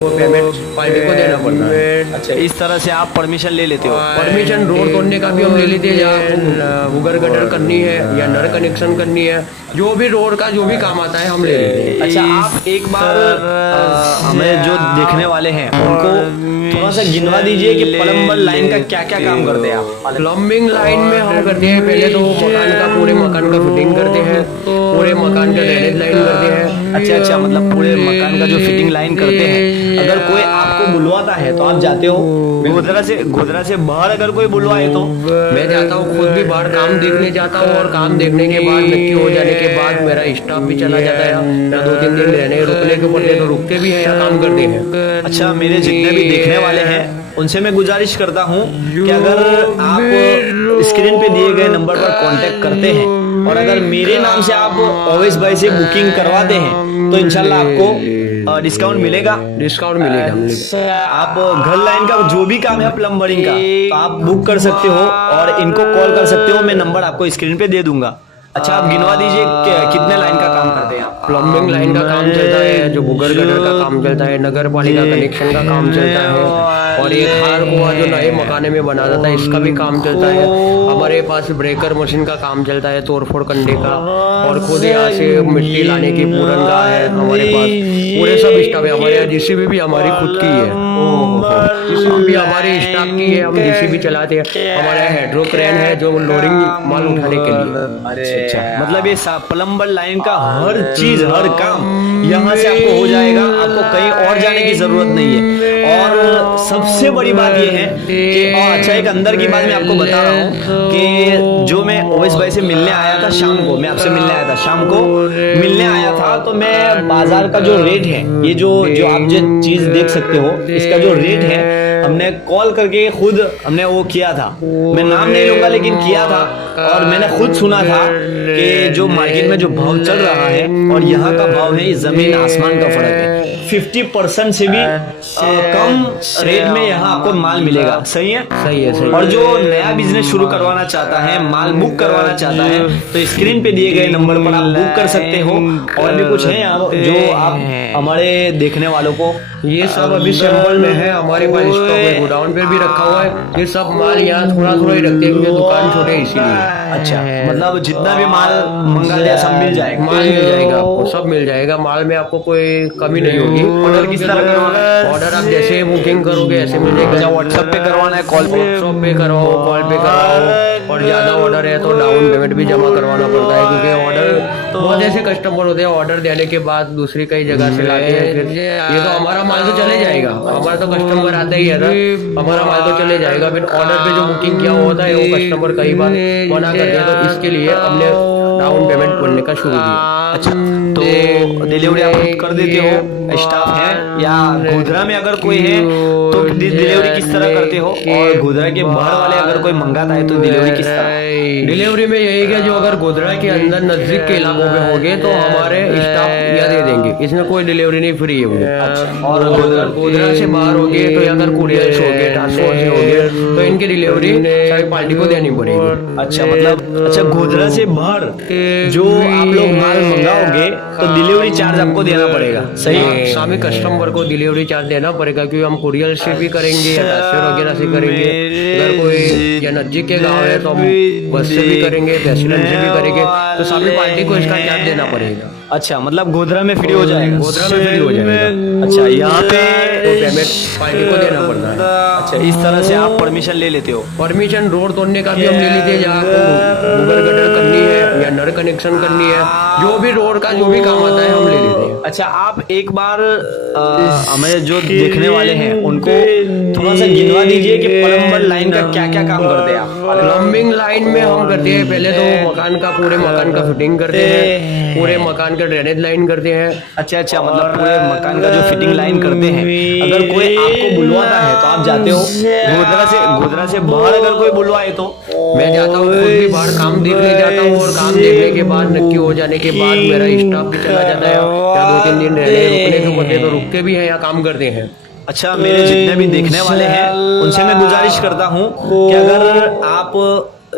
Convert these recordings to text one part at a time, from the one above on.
वो payment party को देना पड़ता है। अच्छा, इस तरह से आप परमिशन ले लेते हो। परमिशन रोड तोड़ने का भी हम ले लेते हैं, जहाँ उगर गटर करनी है या नल कनेक्शन करनी है, जो भी रोड का जो भी काम आता है हम ले लेते हैं। अच्छा, आप एक बार हमें जो देखने वाले हैं उनको थोड़ा सा गिनवा दीजिए कि प्लम्बर लाइन का क्या क्या काम करते हैं आप। प्लम्बिंग लाइन में हम करते हैं, पहले तो मकान का पूरे मकान का फिटिंग करते हैं, पूरे मकान का ड्रेनेज लाइन करते हैं। अच्छा, मतलब पूरे मकान का जो फिटिंग लाइन करते हैं। अगर कोई आपको बुलवाता है तो आप जाते हो? गोधरा से बाहर अगर कोई बुलवाए तो? मैं जाता हूँ, खुद भी बाहर काम देखने जाता हूँ, और काम देखने के बाद नक्की हो जाने के बाद मेरा स्टाफ भी चला जाता है, या 2-3 दिन रहने रुकने के पड़ते तो रुकते भी हैं या काम करते हैं। अच्छा, मेरे जितने भी देखने वाले हैं उनसे मैं गुजारिश करता हूँ कि अगर आप स्क्रीन पे दिए गए नंबर पर कांटेक्ट करते हैं और अगर मेरे नाम से आप ओवेस भाई से बुकिंग करवाते हैं तो इंशाल्लाह आपको डिस्काउंट मिलेगा। डिस्काउंट मिलेगा। आप घर लाइन का जो भी काम है प्लम्बरिंग का, तो आप बुक कर सकते हो और इनको कॉल कर सकते हो। मैं नंबर आपको स्क्रीन पे दे दूंगा। अच्छा, आप गिनवा दीजिए कितने लाइन का काम करते हैं आप। प्लम्बिंग लाइन का काम चलता है, जो भूगर गटर का काम चलता है, नगर पालिका कनेक्शन का काम चलता है, और एक हार कुआ जो नए मकाने में बना जाता है इसका भी काम चलता है। हमारे पास ब्रेकर मशीन का काम चलता है, तोड़फोड़ करने का, और खुद यहाँ से मिट्टी लाने की पूरन का है हमारे पास। पूरे सब स्टाफ है हमारे यहाँ। जेसीबी भी हमारी खुद की है, जेसीबी भी हमारे स्टाफ की है, हम जेसीबी चलाते हैं। हमारे यहाँ हाइड्रो क्रेन है जो लोडिंग माल उठाने के लिए। अच्छा, मतलब ये प्लम्बर लाइन का हर चीज हर काम यहाँ से आपको हो जाएगा, आपको कहीं और जाने की जरूरत नहीं है। और सबसे बड़ी बात ये है कि अच्छा, एक अंदर की बात मैं आपको बता रहा हूँ कि जो मैं ओवेस भाई से मिलने आया था शाम को, मैं आपसे मिलने आया था शाम को मिलने आया था, तो मैं बाजार का जो रेट है, ये जो आप जो चीज देख सकते हो इसका जो रेट है, हमने कॉल करके खुद हमने वो किया था। मैं नाम नहीं लूंगा लेकिन किया था, और मैंने खुद सुना था कि जो मार्केट में जो भाव चल रहा है और यहाँ का भाव है, जमीन आसमान का फर्क है। 50% से भी कम रेट में यहाँ आपको माल मिलेगा। सही है? सही है, सही। और जो नया बिजनेस शुरू करवाना चाहता है, माल बुक करवाना चाहता है, तो स्क्रीन पे दिए गए नंबर पर आप बुक कर सकते हो। और भी कुछ है जो आप हमारे देखने वालों को? ये सब अभी सैंपल में है, हमारे पास स्टॉक में गोडाउन पे भी रखा हुआ है। ये सब माल यहाँ थोड़ा थोड़ा ही रखते हैं क्योंकि दुकान छोटे है इसीलिए। अच्छा, मतलब जितना भी माल मंगा लिया सब मिल जाएगा? माल मिल जाएगा आपको, सब मिल जाएगा। माल में आपको कोई कमी नहीं होगी। ऑर्डर किस तरह करवाना है? ऑर्डर आप जैसे बुकिंग करोगे ऐसे मिल जाएगा। व्हाट्सएप पे करवाना है, कॉल पे? व्हाट्सएप पे करवाओ, कॉल पे करवाओ, और ज्यादा ऑर्डर है तो डाउन पेमेंट भी जमा करवाना पड़ता है, क्योंकि ऑर्डर तो बहुत ऐसे कस्टमर होते हैं ऑर्डर देने के बाद दूसरी कई जगह से लाते हैं। फिर ये तो हमारा माल तो चले जाएगा, हमारा तो कस्टमर आता ही है ना, हमारा माल तो चले जाएगा। फिर ऑर्डर पे जो बुकिंग किया होता है वो कस्टमर कई बार मना करते हैं, तो इसके लिए हमने डाउन पेमेंट करने का शुरू किया। अच्छा, तो डिलीवरी आप खुद कर देते हो? स्टाफ है या गोधरा में अगर कोई है तो डिलीवरी किस तरह करते हो? और गोधरा के बाहर वाले अगर कोई मंगाता है तो डिलीवरी किस तरह? डिलीवरी में यही है, जो अगर गोधरा के अंदर नजदीक के इलाकों में होंगे तो हमारे स्टाफ या दे देंगे, इसमें कोई डिलीवरी नहीं, फ्री है वो। अच्छा, और गोधरा से बाहर होंगे तो अगर कुरियर से होंगे, ट्रांसपोर्ट से होंगे तो इनकी डिलीवरी सारी पार्टी को देनी पड़ेगी। अच्छा, मतलब अच्छा, गोधरा से बाहर जो आप लोग माल मंगाओगे तो डिलीवरी चार्ज आपको देना पड़ेगा? सही है? सामने कस्टमर को डिलीवरी चार्ज देना पड़ेगा, क्योंकि हम कुरियर से भी करेंगे या ट्रांसफर वगैरह से करेंगे। अगर कोई या नजदीक के गांव है तो हम बस से भी करेंगे, रेस्टोरेंट से भी करेंगे, तो सामने पार्टी को इसका चार्ज देना पड़ेगा। अच्छा, मतलब गोधरा में फ्री हो जाएगा? गोधरा में फ्री हो जाएगा। अच्छा, यहाँ पे तो पेमेंट पार्टी को देना पड़ता है। अच्छा, इस तरह से आप परमिशन ले लेते हो? परमिशन रोड तोड़ने का भी हम ले लेते हैं, जहाँ भूगर गटर करनी है या नल कनेक्शन करनी है, जो भी रोड का जो भी काम आता है हम ले लेते हैं। अच्छा, आप एक बार हमें जो देखने वाले हैं उनको थोड़ा सा गिनवा दीजिए कि प्लम्बर लाइन का क्या क्या काम करते हैं आप। प्लम्बिंग लाइन में हम करते हैं, पहले तो मकान का पूरे मकान का फिटिंग करते हैं, पूरे मकान का ड्रेनेज लाइन करते हैं। अच्छा, मतलब पूरे मकान का जो फिटिंग लाइन करते हैं। अगर कोई आपको बुलवाता है तो आप जाते हो? गोधरा से बाहर अगर कोई बुलवाए तो? मैं जाता हूँ, खुद भी बाहर काम देखने जाता हूँ, और काम देखने के बाद नक्की हो जाने के बाद मेरा स्टाफ भी चला जाता है, या 2-3 दिन रहने रुकने के पड़ते तो रुकते भी हैं या काम करते हैं। अच्छा, मेरे जितने भी देखने वाले हैं उनसे मैं गुजारिश करता हूँ कि अगर आप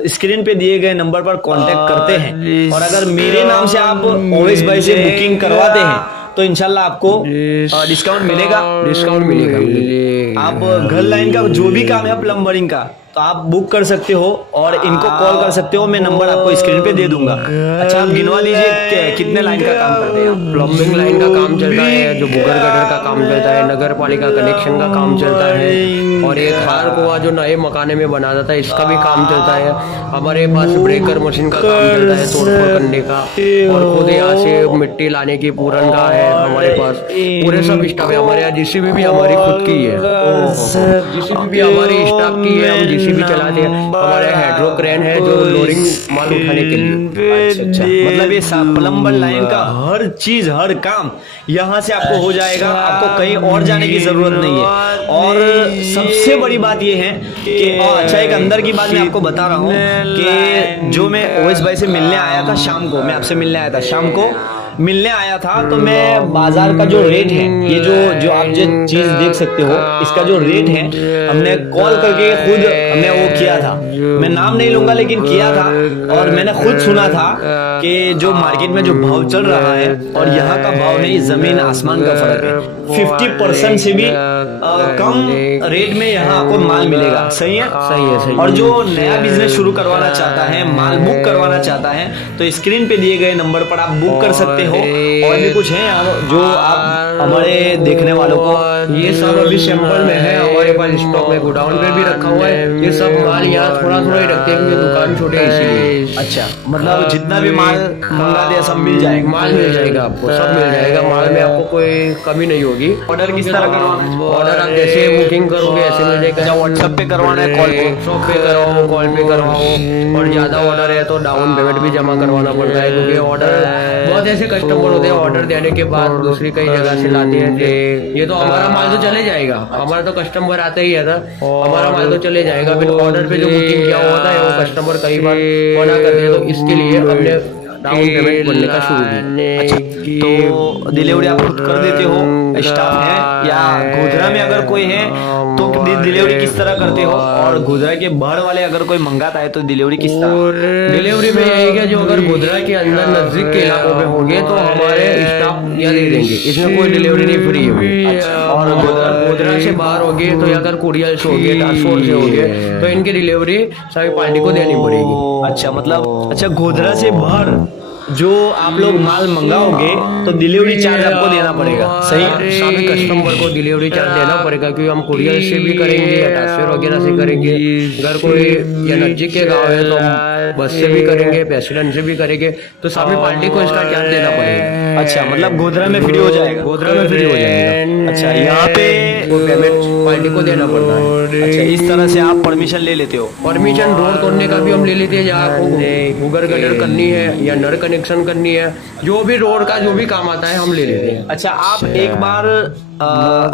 स्क्रीन पे दिए गए नंबर पर कांटेक्ट करते हैं और अगर मेरे नाम से आप ओवेस भाई से बुकिंग करवाते हैं तो इंशाल्लाह आपको डिस्काउंट मिलेगा। डिस्काउंट मिलेगा। आप घर लाइन का जो भी काम है प्लम्बरिंग का तो आप बुक कर सकते हो और इनको कॉल कर सकते हो। मैं नंबर आपको स्क्रीन पे दे दूंगा। अच्छा, आप गिनवा दीजिए कितने लाइन का काम करते हैं आप? प्लम्बिंग लाइन का काम चलता है, जो भूगर गटर का काम चलता है, नगर पालिका कनेक्शन का काम चलता है, और एक खार कुआं जो नए मकाने में बना जाता है इसका भी काम चलता है। हमारे पास ब्रेकर मशीन का काम चलता है तोड़फोड़ करने का, और खुद यहाँ से मिट्टी लाने की पूरन का है हमारे पास। पूरे सब स्टाफ है हमारे यहाँ। जीसीबी भी हमारी खुद की है। जीसीबी भी हमारी स्टाफ की है। हम जीसीबी चलाते हैं। हमारे हाइड्रो क्रेन है जो लोडिंग माल उठाने के लिए। अच्छा, मतलब ये प्लम्बर लाइन का हर चीज हर काम यहाँ से आपको हो जाएगा। आपको कहीं और जाने की जरूरत नहीं है। और सबसे बड़ी बात ये है कि अच्छा, एक अंदर की बात मैं आपको बता रहा हूँ कि जो मैं ओएस भाई से मिलने आया था शाम को, मैं आपसे मिलने आया था शाम को मिलने आया था, तो मैं बाजार का जो रेट है, ये जो आप जो चीज देख सकते हो, इसका जो रेट है हमने कॉल करके खुद हमने वो किया था। मैं नाम नहीं लूंगा लेकिन किया था, और मैंने खुद सुना था कि जो मार्केट में जो भाव चल रहा है और यहाँ का भाव नहीं, जमीन आसमान का फर्क है। 50% से भी कम रेट में यहाँ आपको माल मिलेगा। सही है? सही है, सही है। और जो नया बिजनेस शुरू करवाना चाहता है, माल बुक करवाना चाहता है, तो स्क्रीन पे दिए गए नंबर पर आप बुक कर सकते हो। और भी कुछ है यहाँ जो आप हमारे देखने वालों को, ये सब अभी सैंपल में है हमारे पास स्टॉक में, गोडाउन पे भी रखा हुआ है। ये सब माल यहाँ थोड़ा थोड़ा ही रखते हैं क्योंकि दुकान छोटे है इसीलिए। अच्छा, मतलब जितना भी माल मंगा दे सब मिल जाएगा? माल मिल जाएगा आपको, सब मिल जाएगा। माल में आपको कोई कमी नहीं होगी। ऑर्डर किस तरह करवाना है? ऑर्डर आप जैसे बुकिंग करोगे ऐसे मिल जाएगा। व्हाट्सएप पे करवाना है, कॉल पे? व्हाट्सएप पे करवाओ, कॉल पे करवाओ। और ज्यादा ऑर्डर है तो डाउन पेमेंट भी जमा करवाना पड़ता है, क्योंकि ऑर्डर बहुत ऐसे कस्टमर होते हैं ऑर्डर देने के बाद दूसरी कई जगह से लाते हैं। ये तो हमारा माल तो चले जाएगा, हमारा तो कस्टमर आता ही है था, हमारा माल तो चले जाएगा। फिर ऑर्डर पे जो बुकिंग किया हुआ था वो कस्टमर कई बार मना करते हैं, तो इसके लिए हमने डाउन पेमेंट करने का शुरू किया। अच्छा, तो डिलीवरी आप खुद कर देते हो, स्टाफ है, या गोधरा में अगर कोई है तो डिलीवरी किस तरह करते हो? और गोधरा के बाहर वाले अगर कोई मंगाता है तो डिलीवरी किस तरह? डिलीवरी में यही है, जो अगर गोधरा के अंदर नजदीक के इलाकों में होंगे तो हमारे स्टाफ यहाँ दे देंगे, इसमें कोई डिलीवरी नहीं फ्री होगी। अच्छा, और गोधरा से बाहर होगे तो या अगर कुरियर से होगे, ट्रांसपोर्ट से होगे, तो इनकी डिलीवरी सभी पार्टी को देनी पड़ेगी। अच्छा, मतलब अच्छा, गोधरा से बाहर जो आप लोग माल मंगाओगे तो डिलीवरी चार्ज आपको देना पड़ेगा। सही, सभी कस्टमर को डिलीवरी चार्ज देना पड़ेगा, क्योंकि हम कुरियर से भी करेंगे या ट्रांसफर वगैरह से करेंगे। अगर कोई या नजदीक के गाँव है तो हम बस से भी करेंगे, पैसेंजर से भी करेंगे, तो सभी पार्टी को इसका चार्ज देना पड़ेगा। अच्छा, मतलब गोधरा में फ्री हो जाएगा? गोधरा में फ्री हो जाएगा। अच्छा, यहाँ पे पेमेंट पार्टी को देना पड़ता है। अच्छा, इस तरह से आप परमिशन ले लेते हो? परमिशन रोड तोड़ने का भी हम ले लेते हैं, जहाँ आपको भूगर गटर करनी है या नर कनेक्शन करनी है, जो भी रोड का जो भी काम आता है हम ले लेते हैं। अच्छा, आप एक बार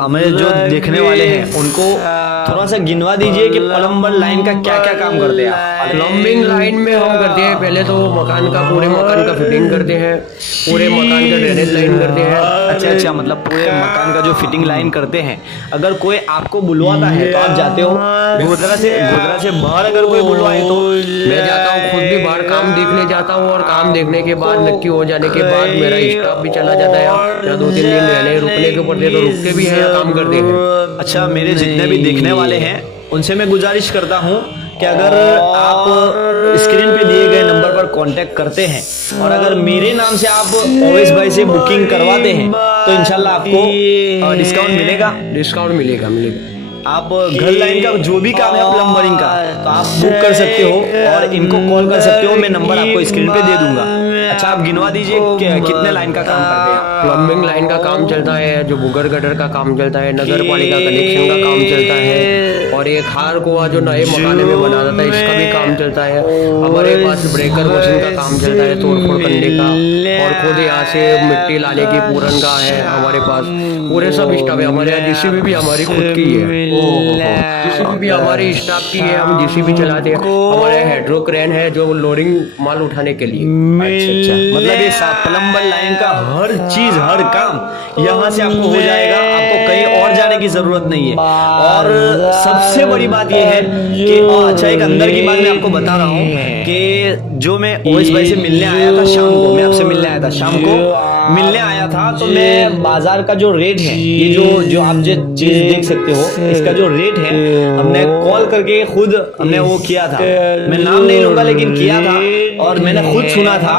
हमें जो देखने वाले हैं उनको थोड़ा सा गिनवा दीजिए कि प्लम्बर लाइन का क्या क्या काम करते हैं आप? प्लम्बिंग लाइन में हम करते हैं, पहले तो मकान का, पूरे मकान का फिटिंग करते हैं, पूरे मकान का ड्रेनेज लाइन करते हैं। अच्छा अच्छा, मतलब पूरे मकान का जो फिटिंग लाइन करते हैं। अगर कोई आपको बुलवाता है तो आप जाते हो? गोधरा से बाहर अगर कोई बुलवाए तो? मैं जाता हूँ, खुद भी बाहर काम देखने जाता हूँ, और काम देखने के बाद नक्की हो जाने के बाद मेरा स्टाफ भी चला जाता है या 2-3 दिन रहने रुकने के पड़ते तो रुकते भी हैं, काम करते हैं। अच्छा, मेरे जितने भी देखने वाले हैं उनसे मैं गुजारिश करता हूँ कि अगर आप स्क्रीन पे दिए गए नंबर पर कांटेक्ट करते हैं और अगर मेरे नाम से आप ओवेस भाई से बुकिंग करवाते हैं तो इंशाल्लाह आपको डिस्काउंट मिलेगा। डिस्काउंट मिलेगा। आप घर लाइन का जो भी काम है प्लम्बरिंग का तो आप बुक कर सकते हो और इनको कॉल कर सकते हो। मैं नंबर आपको स्क्रीन पे दे दूंगा। अच्छा, आप गिनवा दीजिए कितने लाइन का काम करते हैं? प्लम्बिंग लाइन का काम चलता है, जो भूगर गटर का काम चलता है, नगर पालिका कनेक्शन का काम चलता है, और एक खार कुआं जो नए मकाने में बना जाता है इसका भी काम चलता है। हमारे पास ब्रेकर मशीन का काम चलता है तोड़फोड़ करने का, और खुद यहाँ से मिट्टी लाने की पूरन का है हमारे पास। पूरे सब स्टाफ है हमारे यहाँ। जीसीबी भी हमारी खुद की है, जीसीबी भी हमारी स्टाफ की है, हम जीसीबी चलाते हैं। हमारे हाइड्रो क्रेन है जो लोडिंग माल उठाने के लिए। अच्छा, मतलब ये प्लम्बर लाइन का हर चीज हर काम यहाँ से आपको हो जाएगा। आपको कहीं और जाने की जरूरत नहीं है। और सबसे बड़ी बात यह है कि अच्छा, एक अंदर की बात मैं आपको बता रहा हूँ कि जो मैं ओवेस भाई से मिलने आया था शाम को, मैं आपसे मिलने आया था शाम को, मिलने आया था, तो मैं बाजार का जो रेट है, ये जो आप जो चीज देख सकते हो, इसका जो रेट है, हमने कॉल करके खुद हमने वो किया था। मैं नाम नहीं लूंगा, लेकिन किया था और मैंने खुद सुना था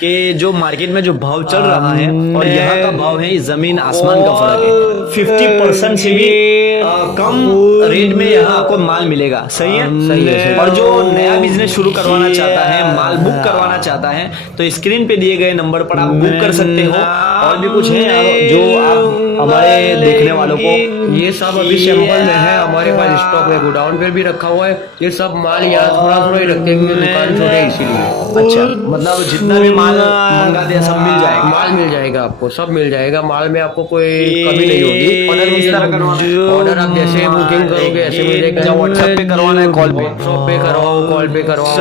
कि जो मार्केट में जो भाव चल रहा है और यहाँ का भाव है, जमीन आसमान का फर्क है। 50% से भी कम रेट में यहाँ आपको माल मिलेगा। सही है, सही है। और जो नया बिजनेस शुरू करवाना चाहता है, माल बुक करवाना चाहता है, तो स्क्रीन पे दिए गए नंबर पर आप बुक कर सकते हो। और भी कुछ है जो आप हमारे देखने वालों को, ये सब अभी सैंपल में है, हमारे पास स्टॉक में गोडाउन पे भी रखा हुआ है। ये सब माल यहाँ थोड़ा थोड़ा ही रखते हैं, दुकान छोटे है इसीलिए। अच्छा, मतलब जितना भी माल मंगाते हैं सब मिल जाएगा। माल मिल जाएगा आपको, सब मिल जाएगा। माल में आपको कोई कमी नहीं होगी। ऑर्डर किस तरह करवाना? ऑर्डर आप जैसे बुकिंग करोगे ऐसे मिलेगा। व्हाट्सएप पे करवाना है, कॉल पे? व्हाट्सएप पे करवाओ, कॉल पे करवाओ।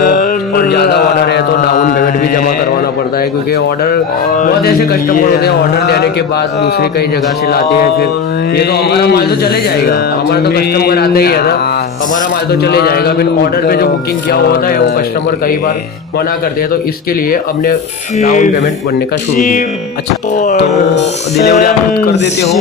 और ज्यादा ऑर्डर है तो डाउन पेमेंट भी जमा करवाना पड़ता है, क्योंकि ऑर्डर बहुत ऐसे कस्टमर होते हैं ऑर्डर देने के बाद दूसरी कई जगह से लाते हैं। फिर ये तो हमारा माल तो चले जाएगा, हमारा तो कस्टमर आता ही है ना, हमारा माल तो चले जाएगा। फिर ऑर्डर पे जो बुकिंग किया हुआ होता है वो कस्टमर कई बार मना करते हैं, तो इसके लिए हमने डाउन पेमेंट बनने का शुरू किया। अच्छा, तो डिलीवरी आप खुद कर देते हो,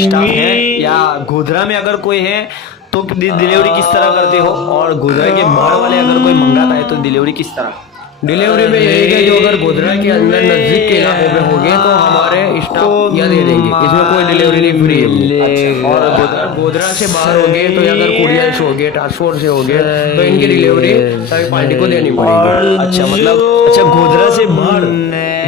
स्टाफ है, या गोधरा में अगर कोई है तो डिलीवरी किस तरह करते हो? और गोधरा के बाहर वाले अगर कोई मंगाता है तो डिलीवरी किस तरह? डिलीवरी में यही है, जो अगर गोधरा के अंदर नजदीक के इलाकों में होंगे तो हमारे स्टाफ या दे देंगे, इसमें कोई डिलीवरी नहीं, फ्री है। अच्छा, और गोधरा से बाहर होंगे तो अगर कुरियर से होंगे, ट्रांसपोर्ट से होंगे, तो इनकी डिलीवरी सभी पार्टी को देनी पड़ेगी। अच्छा, मतलब अच्छा, गोधरा से बाहर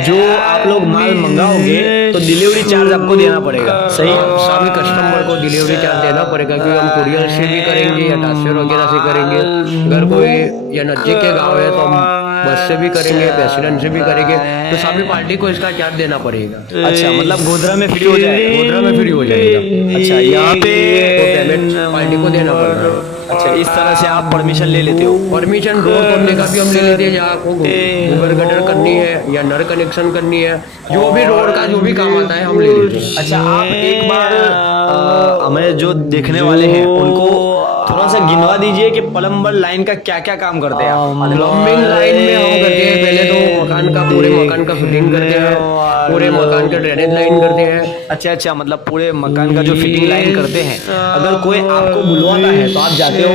जो आप लोग माल मंगाओगे तो डिलीवरी चार्ज आपको देना पड़ेगा। सही, सभी कस्टमर को डिलीवरी चार्ज देना पड़ेगा, क्योंकि हम कुरियर से भी करेंगे या ट्रांसफर वगैरह से करेंगे। अगर कोई या नजदीक के गाँव है तो हम बस से भी करेंगे, पैसेंजर से भी करेंगे, तो सभी पार्टी को इसका चार्ज देना पड़ेगा। अच्छा, मतलब गोधरा में फ्री हो जाएगा? गोधरा में फ्री हो जाएगा। अच्छा, यहाँ पे तो पेमेंट पार्टी को देना पड़ रहा है। अच्छा, इस तरह से आप परमिशन ले लेते हो? परमिशन रोड तोड़ने का भी हम ले लेते हैं, जहाँ आपको गोबर गटर करनी है या नर कनेक्शन करनी है, जो भी रोड का जो भी काम आता है हम ले लेते हैं। अच्छा, आप एक बार हमें जो देखने वाले हैं उनको थोड़ा सा गिनवा दीजिए कि प्लम्बर लाइन का क्या क्या काम करते हैं आप? प्लम्बिंग लाइन में हम करते हैं, पहले तो मकान का, पूरे मकान का फिटिंग करते हैं, पूरे मकान का ड्रेनेज लाइन करते हैं। अच्छा, मतलब पूरे मकान का जो फिटिंग लाइन करते हैं। अगर कोई आपको बुलवाता है तो आप जाते हो?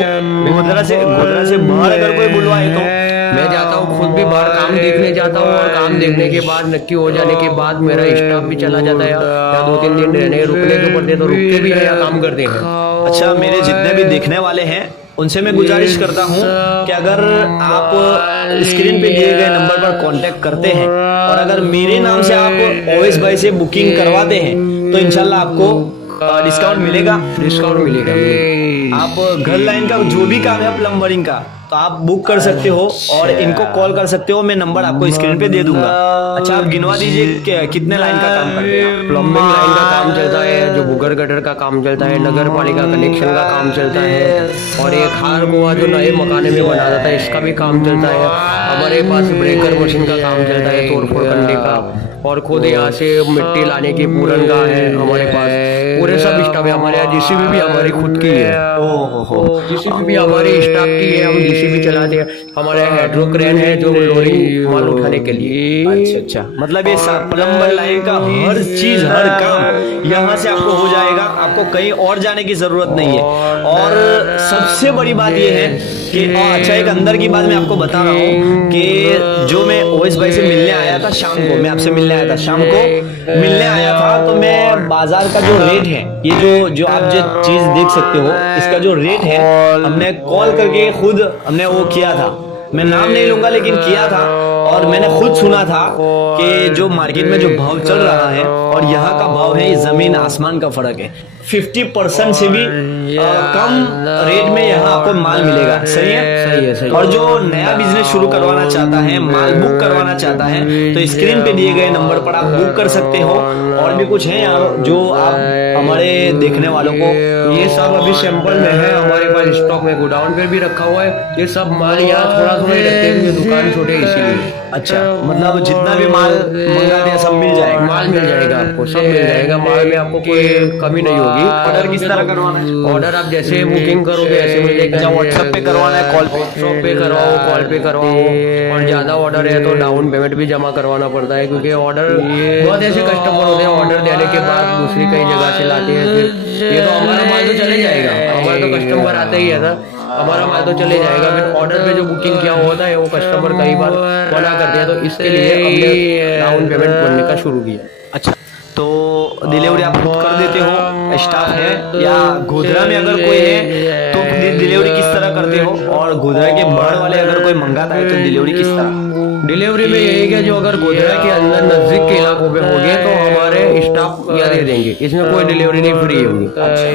गोधरा से बाहर अगर कोई बुलवाए तो? मैं जाता हूँ, खुद भी बाहर काम देखने जाता हूँ, और काम देखने के बाद नक्की हो जाने के बाद मेरा स्टाफ भी चला जाता है, या 2-3 दिन रहने रुकने के पड़ते तो रुकते भी है या काम करते हैं। अच्छा, मेरे जितने भी देखने वाले हैं उनसे मैं गुजारिश करता हूं कि अगर आप स्क्रीन पे दिए गए नंबर पर कांटेक्ट करते हैं और अगर मेरे नाम से आप ओवेस भाई से बुकिंग करवाते हैं तो इंशाल्लाह आपको डिस्काउंट मिलेगा। डिस्काउंट मिलेगा। आप घर लाइन का जो भी काम है प्लम्बरिंग का, तो आप बुक कर सकते हो और इनको कॉल कर सकते हो। मैं नंबर आपको स्क्रीन पे दे दूंगा। अच्छा, आप गिनवा दीजिए कि कितने लाइन का काम करते हैं? प्लम्बिंग लाइन का काम चलता है, जो भूगर गटर का काम चलता है, नगर पालिका कनेक्शन का काम चलता है, और एक खार कुआं जो नए मकाने में बना जाता है इसका भी काम चलता है। हमारे पास ब्रेकर मशीन का काम चलता है, तोड़फोड़ करने का, और खुद यहाँ से मिट्टी लाने की पूरन का है हमारे पास। पूरे सब स्टाफ है हमारे यहाँ। जीसीबी भी हमारी खुद की है। जीसीबी भी हमारे स्टाफ की है, हम जीसीबी चलाते हैं। हमारे हाइड्रो क्रेन है जो लोडिंग माल उठाने के लिए। अच्छा, मतलब ये प्लम्बर लाइन का हर चीज, हर काम यहाँ से आपको हो जाएगा, आपको कहीं और जाने की जरूरत नहीं है। और सबसे बड़ी बात ये है कि अच्छा, एक अंदर की बात मैं आपको बता रहा हूँ कि जो मैं ओवेस भाई से मिलने आया था शाम को, मैं आपसे मिलने आया था शाम को, मिलने आया था तो मैं बाजार का जो रेट है, ये जो आप जो चीज देख सकते हो, इसका जो रेट है, हमने कॉल करके खुद हमने वो किया था। मैं नाम नहीं लूंगा, लेकिन किया था और मैंने खुद सुना था कि जो मार्केट में जो भाव चल रहा है और यहाँ का भाव है, जमीन आसमान का फर्क है। 50% से भी कम रेट में यहाँ आपको माल मिलेगा। सही है, सही है, सही। और जो नया बिजनेस शुरू करवाना चाहता है, माल बुक करवाना चाहता है, तो स्क्रीन पे दिए गए नंबर पर आप बुक कर सकते हो। और भी कुछ है यार जो आप हमारे देखने वालों को, ये सब अभी सैंपल में है, हमारे पास स्टॉक में गोडाउन पे भी रखा हुआ है। ये सब माल यहाँ थोड़ा थोड़ा ही रखते हैं, दुकान छोटे इसीलिए। अच्छा, मतलब जितना भी माल मंगाते हैं सब मिल जाएगा? माल मिल जाएगा आपको, सब मिल जाएगा। माल में आपको कोई कमी नहीं होगी। होगी। ऑर्डर किस तरह करवाना है? ऑर्डर आप जैसे बुकिंग करोगे ऐसे मिल जाएगा। अच्छा, व्हाट्सएप पे करवाना है, कॉल पे? व्हाट्सएप पे करवाओ, कॉल पे करवाओ। और ज्यादा ऑर्डर है तो डाउन पेमेंट भी जमा करवाना पड़ता है, क्योंकि ऑर्डर बहुत ऐसे कस्टमर होते हैं ऑर्डर देने के बाद दूसरी कई जगह से लाते हैं। फिर ये तो हमारा माल तो चले जाएगा, हमारा तो कस्टमर आता ही है ना, हमारा माल तो चले जाएगा। फिर ऑर्डर पे जो बुकिंग किया होता है वो कस्टमर कई बार मना करते हैं, तो इसके लिए हमने डाउन पेमेंट बनने का शुरू किया। अच्छा, तो डिलीवरी आप खुद कर देते हो, स्टाफ है, या गोधरा में अगर कोई है तो डिलीवरी किस तरह करते हो? और गोधरा के बाहर वाले अगर कोई मंगाता है तो डिलीवरी किस तरह? डिलीवरी में यही है, जो अगर गोधरा के अंदर नजदीक के इलाकों पे हो गए तो हमारे स्टाफ या दे देंगे, इसमें कोई डिलीवरी नहीं फ्री होगी।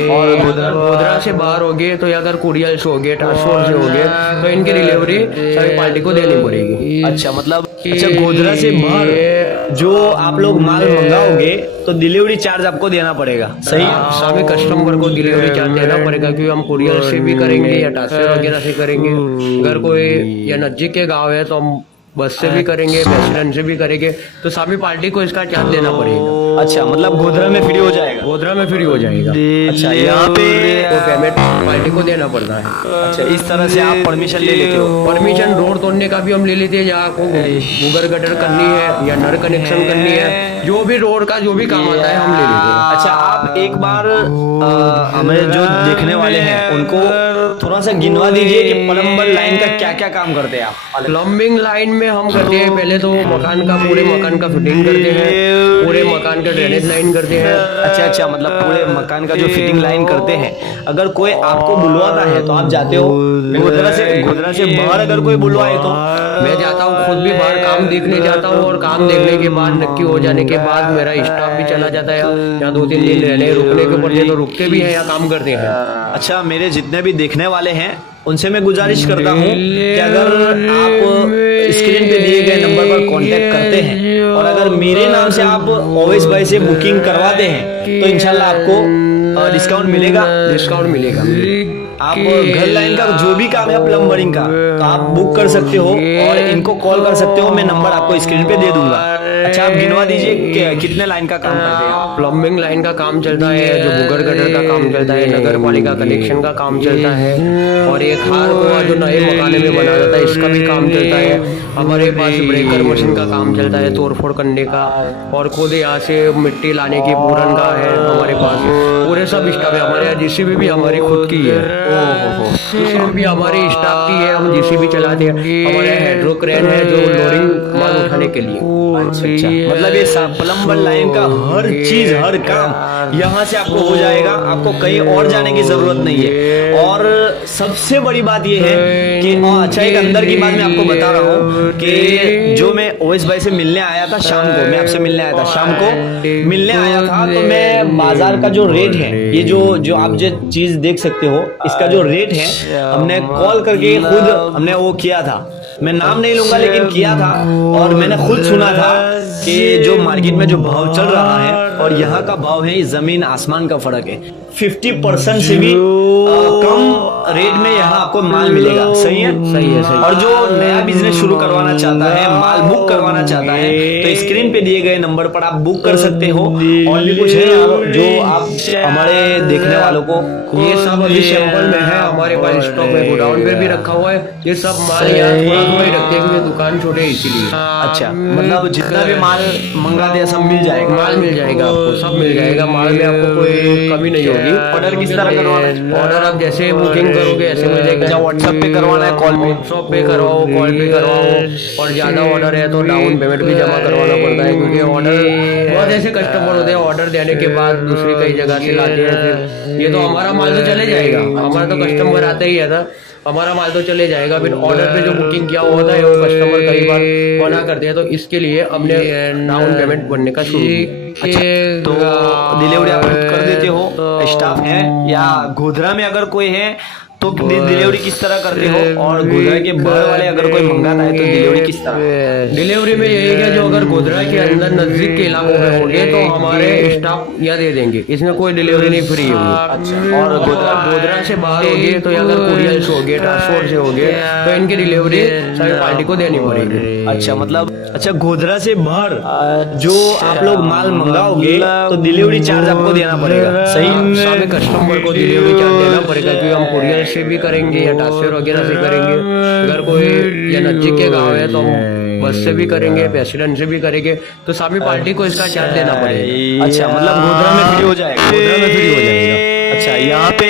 और गोधरा से बाहर हो गए तो या अगर कुरियर से हो गए, ट्रांसपोर्ट से हो गए, तो इनकी डिलीवरी सभी पार्टी को देनी पड़ेगी। अच्छा, मतलब अच्छा, गोधरा से बाहर जो आप लोग माल मंगाओगे तो डिलीवरी चार्ज आपको देना पड़ेगा, सही है? सभी कस्टमर को डिलीवरी चार्ज देना पड़ेगा, क्योंकि हम कुरियर से भी करेंगे या ट्रांसफर वगैरह से करेंगे। अगर कोई या नजदीक के गाँव है तो हम बस से भी करेंगे, पैसेंजर से भी करेंगे, तो सभी पार्टी को इसका चार्ज देना पड़ेगा। अच्छा, मतलब गोधरा में फ्री हो जाएगा? गोधरा में फ्री हो जाएगा। अच्छा, यहाँ पे तो पेमेंट पार्टी को देना पड़ता है। अच्छा, इस तरह से आप परमिशन ले लेते हो? परमिशन रोड तोड़ने का भी हम ले लेते हैं, या आपको गूगल गटर करनी है या नर कनेक्शन करनी है, जो भी रोड का जो भी काम आता है हम ले लेते हैं। अच्छा, आप एक बार हमें जो देखने वाले हैं उनको थोड़ा सा गिनवा दीजिए कि प्लम्बर लाइन का क्या क्या काम करते हैं आप? प्लम्बिंग लाइन में हम करते हैं, पहले तो मकान का पूरे मकान का फिटिंग करते हैं, पूरे मकान का ड्रेनेज लाइन करते हैं। अच्छा, मतलब पूरे मकान का जो फिटिंग लाइन करते हैं, अगर कोई आपको बुलवाता है तो आप जाते हो? गोधरा से बाहर अगर कोई बुलवाए तो? मैं जाता हूँ, खुद भी बाहर काम देखने जाता हूँ, और काम देखने के बाद नक्की हो जाने के बाद मेरा स्टाफ भी चला जाता है, या 2-3 दिन रहने रुकने के पड़ते तो रुकते भी हैं या काम करते हैं। अच्छा, मेरे जितने भी देखने वाले हैं उनसे मैं गुजारिश करता हूँ कि अगर आप स्क्रीन पे दिए गए नंबर पर कांटेक्ट करते हैं और अगर मेरे नाम से आप ओवेस भाई से बुकिंग करवाते हैं तो इंशाल्लाह आपको डिस्काउंट मिलेगा। डिस्काउंट मिलेगा। आप घर लाइन का जो भी काम है प्लम्बरिंग का, तो आप बुक कर सकते हो और इनको कॉल कर सकते हो, मैं नंबर आपको स्क्रीन पे दे दूंगा। अच्छा, आप गिनवा दीजिए कि कितने लाइन का काम करते हैं? प्लम्बिंग लाइन का काम चलता है, जो भूगर गटर का काम चलता है, नगर पालिका कनेक्शन का काम चलता है, और एक खार कुआं जो नए मकाने में बना जाता है इसका भी काम चलता है। हमारे पास ब्रेकर मशीन का काम चलता है, तोड़फोड़ करने का, और खुद यहाँ से मिट्टी लाने की पूरन का है हमारे पास। पूरे सब स्टाफ है हमारे यहाँ, जीसीबी भी हमारी खुद की है। जीसीबी भी हमारी स्टाफ की है, हम जीसीबी चलाते हैं। हमारे यहाँ हाइड्रो क्रेन है जो लोडिंग माल उठाने के लिए। अच्छा, मतलब ये प्लम्बर लाइन का हर चीज हर काम यहाँ से आपको हो जाएगा, आपको कहीं और जाने की जरूरत नहीं है। और सबसे बड़ी बात ये है कि अच्छा, एक अंदर की बात मैं आपको बता रहा हूँ कि जो मैं ओवेस भाई से मिलने आया था शाम को, मैं आपसे मिलने आया था शाम को, मिलने आया था तो मैं बाजार का जो रेट है, ये जो आप जो चीज देख सकते हो इसका जो रेट है, हमने कॉल करके खुद हमने वो किया था, मैं नाम नहीं लूंगा लेकिन किया था, और मैंने खुद सुना था कि जो मार्केट में जो भाव चल रहा है और यहाँ का भाव है, जमीन आसमान का फर्क है। 50% से भी कम रेट में यहाँ आपको माल मिलेगा। सही है? सही है, सही। और जो नया बिजनेस शुरू करवाना चाहता है, माल बुक करवाना चाहता है, तो स्क्रीन पे दिए गए नंबर पर आप बुक कर सकते हो। और भी कुछ है जो आप हमारे देखने वालों को? ये सब अभी सैंपल में है हमारे पास, स्टॉक में गोडाउन पे भी रखा हुआ है। ये सब माल यहाँ थोड़ा थोड़ा ही रखते हैं क्योंकि दुकान छोटे है इसीलिए। अच्छा, मतलब जितना भी माल मंगा दे सब मिल जाएगा? माल मिल जाएगा आपको, सब मिल जाएगा, माल में आपको कोई कमी नहीं होगी। ऑर्डर किस तरह करवाना है? ऑर्डर आप जैसे बुकिंग करोगे ऐसे मिल जाएगा। व्हाट्सएप पे करवाना है, कॉल पे? व्हाट्सएप पे करवाओ, कॉल पे करवाओ। और ज्यादा ऑर्डर है तो डाउन पेमेंट भी जमा करवाना पड़ता है, क्योंकि ऑर्डर बहुत ऐसे कस्टमर होते हैं ऑर्डर देने के बाद दूसरी कई जगह से लाते हैं। फिर ये तो हमारा माल तो चले जाएगा, हमारा तो कस्टमर आते ही है ना, हमारा माल तो चले जाएगा। फिर ऑर्डर पे जो बुकिंग किया होता है वो कस्टमर कई बार मना करते हैं, तो इसके लिए हमने डाउन पेमेंट बनने का शुरू किया। अच्छा, तो डिलीवरी आप खुद कर देते हो, स्टाफ है, या गोधरा में अगर कोई है तो तो डिलीवरी किस तरह करते हो, और गोधरा के बाहर वाले अगर कोई मंगाता है तो डिलीवरी किस तरह? डिलीवरी में यही है, जो अगर गोधरा के अंदर नजदीक के इलाकों में होंगे तो हमारे स्टाफ यहाँ दे देंगे, इसमें कोई डिलीवरी नहीं फ्री होगी। अच्छा, और गोधरा से बाहर होगी तो या अगर कुरियर से होगी, ट्रांसपोर्ट से होगी, तो इनकी डिलीवरी सभी पार्टी को देनी पड़ेगी। अच्छा, मतलब अच्छा, गोधरा से बाहर जो आप लोग माल मंगाओगे तो डिलीवरी चार्ज आपको देना पड़ेगा, सही? सभी कस्टमर को डिलीवरी चार्ज देना पड़ेगा, क्योंकि हम कुरियर से भी करेंगे या ट्रांसफर वगैरह से करेंगे। अगर कोई या नजदीक के गाँव है तो हम बस से भी करेंगे, पैसेंजर से भी करेंगे, तो सभी पार्टी को इसका चार्ज देना पड़ेगा। अच्छा, मतलब गोधरा में फ्री हो जाएगा? गोधरा में फ्री हो जाएगा। अच्छा, यहाँ पे